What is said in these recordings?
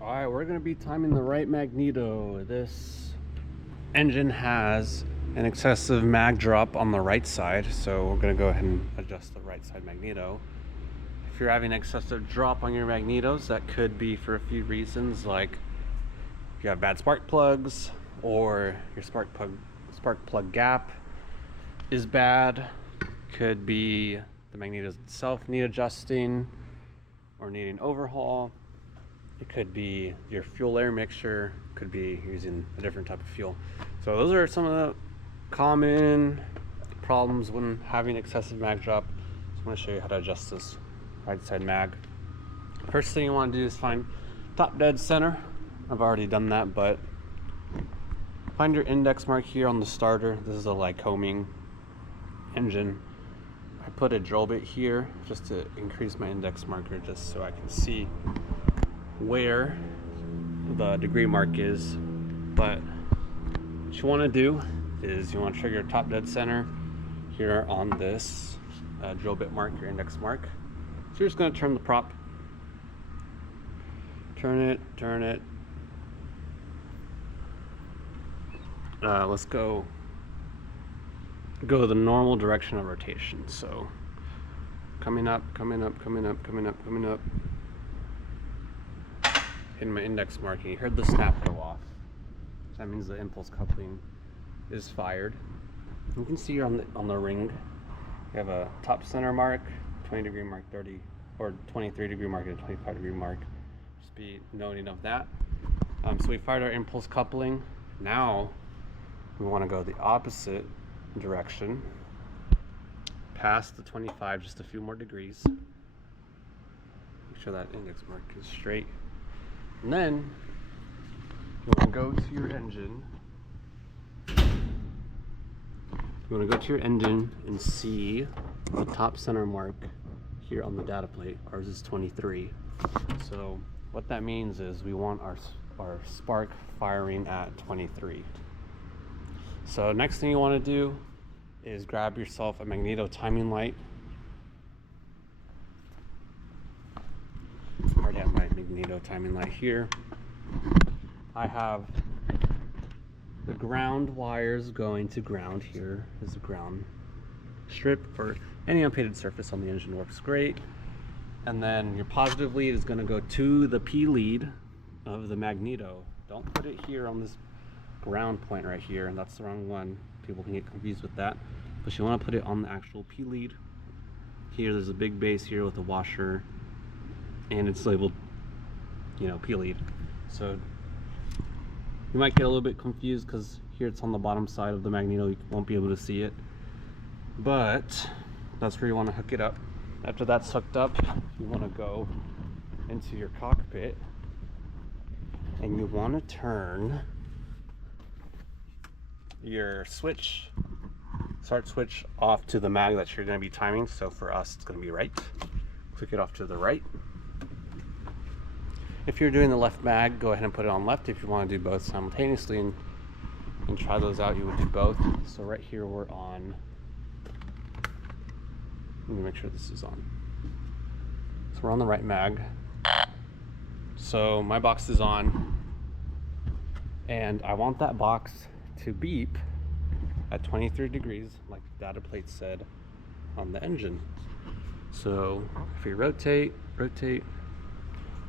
Alright, we're going to be timing the right magneto. This engine has an excessive mag drop on the right side, so we're going to go ahead and adjust the right side magneto. If you're having excessive drop on your magnetos, that could be for a few reasons, like if you have bad spark plugs, or your spark plug gap is bad. Could be the magnetos itself need adjusting or needing overhaul. It could be your fuel air mixture, could be using a different type of fuel. So those are some of the common problems when having excessive mag drop. So I'm going to show you how to adjust this right side mag. First thing you want to do is find top dead center. I've already done that, but find your index mark here on the starter. This is a Lycoming engine. I put a drill bit here just to increase my index marker, just so I can see where the degree mark is. But what you want to do is you want to trigger top dead center here on this drill bit mark, your index mark. So you're just going to turn the prop, turn it. Let's go the normal direction of rotation. So coming up, hitting my index mark, and you heard the snap go off. So that means the impulse coupling is fired. You can see here on the ring, you have a top center mark, 20 degree mark, 30 or 23 degree mark, and a 25 degree mark. Just be noting of that. So we fired our impulse coupling. Now we want to go the opposite direction, past the 25, just a few more degrees. Make sure that index mark is straight. And then you want to go to your engine. You want to go to your engine and see the top center mark here on the data plate. Ours is 23. So what that means is we want our spark firing at 23. So next thing you want to do is grab yourself a magneto timing light. I already have my magneto timing light here. I have the ground wires going to ground. Here is the ground strip. For any unpainted surface on the engine works great. And then your positive lead is going to go to the P lead of the magneto. Don't put it here on this ground point right here, and that's the wrong one. People can get confused with that. But you want to put it on the actual P lead. Here there's a big base here with a washer, and it's labeled, P lead. So you might get a little bit confused because here it's on the bottom side of the magneto. You won't be able to see it, but that's where you want to hook it up. After that's hooked up, you want to go into your cockpit and you want to turn your start switch off to the mag that you're going to be timing. So for us, it's going to be right. Click it off to the right. If you're doing the left mag, go ahead and put it on left. If you want to do both simultaneously and try those out, you would do both. So right here we're on, let me make sure this is on. So we're on the right mag. So my box is on, and I want that box to beep at 23 degrees, like the data plate said on the engine. So if you rotate,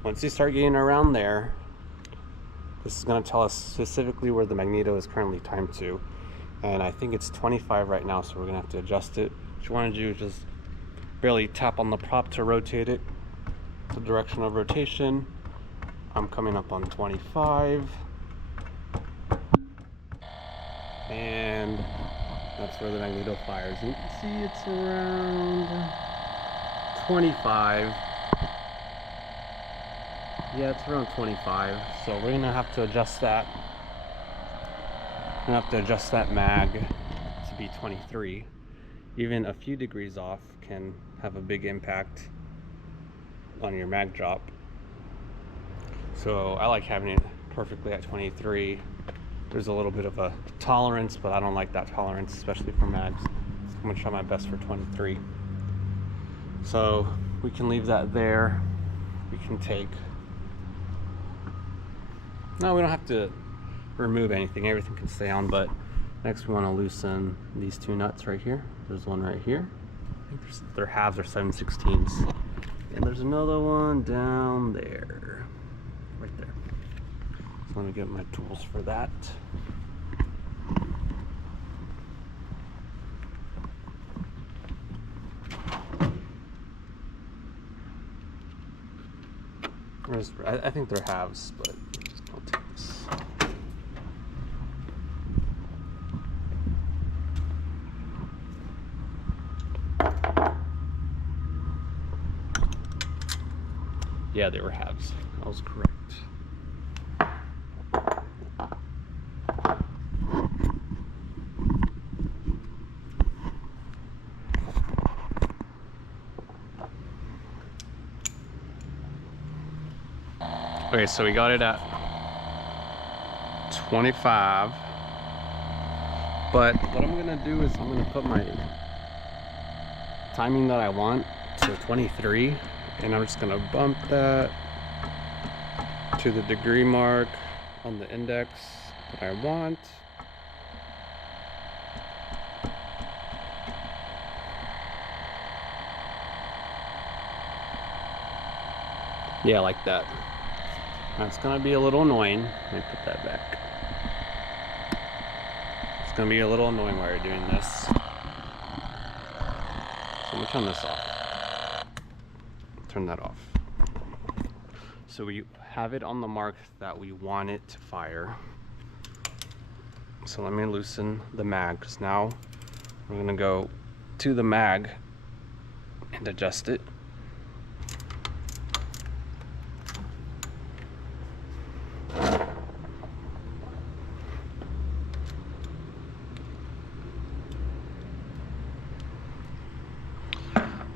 once you start getting around there, this is going to tell us specifically where the magneto is currently timed to. And I think it's 25 right now, so we're going to have to adjust it. What you want to do is just barely tap on the prop to rotate it, the direction of rotation. I'm coming up on 25. And that's where the magneto fires. You can see it's around 25. Yeah, it's around 25. So we're gonna have to adjust that. We're gonna have to adjust that mag to be 23. Even a few degrees off can have a big impact on your mag drop. So I like having it perfectly at 23. There's a little bit of a tolerance, but I don't like that tolerance, especially for mags. I'm gonna try my best for 23. So we can leave that there. We can take No, we don't have to remove anything. Everything can stay on, but next we want to loosen these two nuts right here. There's one right here. I think their halves are 7/16. And there's another one down there. Right there. So let me get my tools for that. I think they're halves, but I'll take this. Yeah, they were halves. I was correct. Okay, so we got it at 25. But what I'm gonna do is I'm gonna put my timing that I want to 23, and I'm just gonna bump that to the degree mark on the index that I want. Yeah, like that. That's gonna be a little annoying. Let me put that back. It's gonna be a little annoying while you're doing this. So I'm gonna turn this off. Turn that off. So we have it on the mark that we want it to fire. So let me loosen the mag, because now we're gonna go to the mag and adjust it.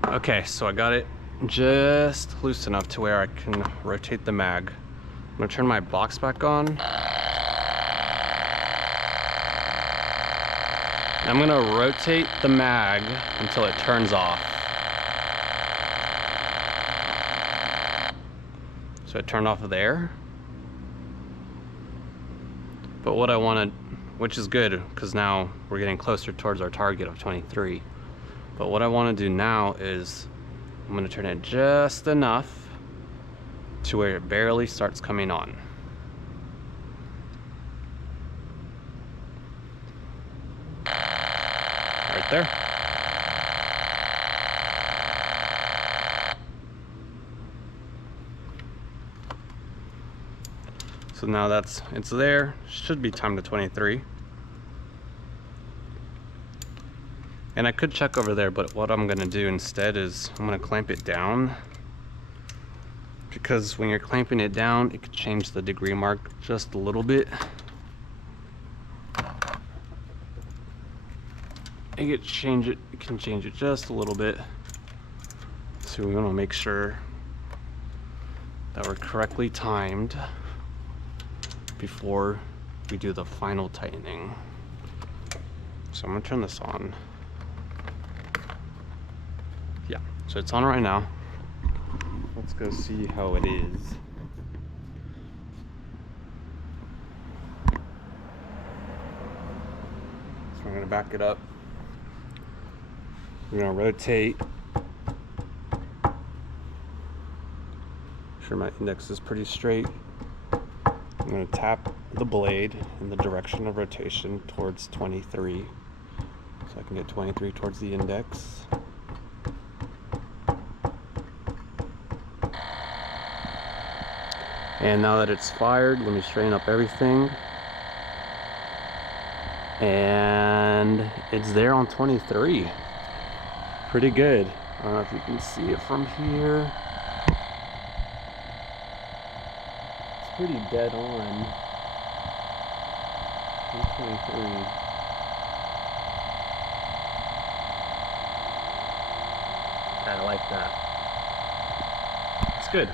Okay, so I got it just loose enough to where I can rotate the mag. I'm gonna turn my box back on. And I'm gonna rotate the mag until it turns off. So it turned off there. But what I wanted, which is good, because now we're getting closer towards our target of 23. But what I want to do now is I'm going to turn it just enough to where it barely starts coming on. Right there. So now it's there. Should be timed to 23. And I could check over there, but what I'm gonna do instead is I'm gonna clamp it down, because when you're clamping it down, it could change the degree mark just a little bit. It can change it just a little bit. So we wanna make sure that we're correctly timed before we do the final tightening. So I'm gonna turn this on. Yeah, so it's on right now. Let's go see how it is. So I'm gonna back it up. We're gonna rotate. Make sure my index is pretty straight. I'm gonna tap the blade in the direction of rotation towards 23. So I can get 23 towards the index. And now that it's fired, let me straighten up everything. And it's there on 23. Pretty good. I don't know if you can see it from here. It's pretty dead on 23. I like that. It's good.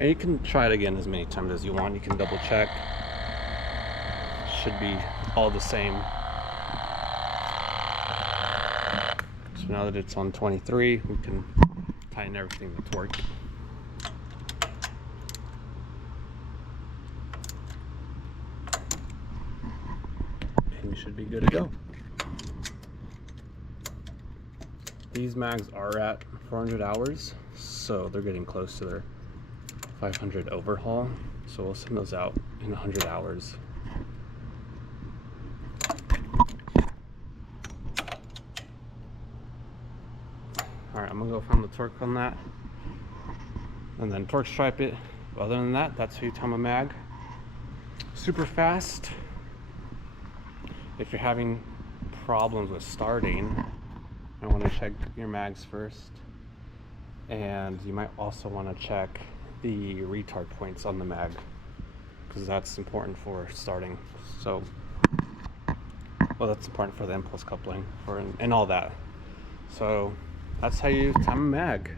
And you can try it again as many times as you want. You can double check. Should be all the same. So now that it's on 23, we can tighten everything that's working. we should be good to go. These mags are at 400 hours, so they're getting close to their 500 overhaul. So we'll send those out in 100 hours. Alright, I'm gonna go find the torque on that and then torque stripe it. Other than that, that's how you time a mag. Super fast. If you're having problems with starting, I want to check your mags first, and you might also want to check the retard points on the mag, because that's important for starting. So, well, that's important for the impulse coupling and all that. So that's how you time a mag.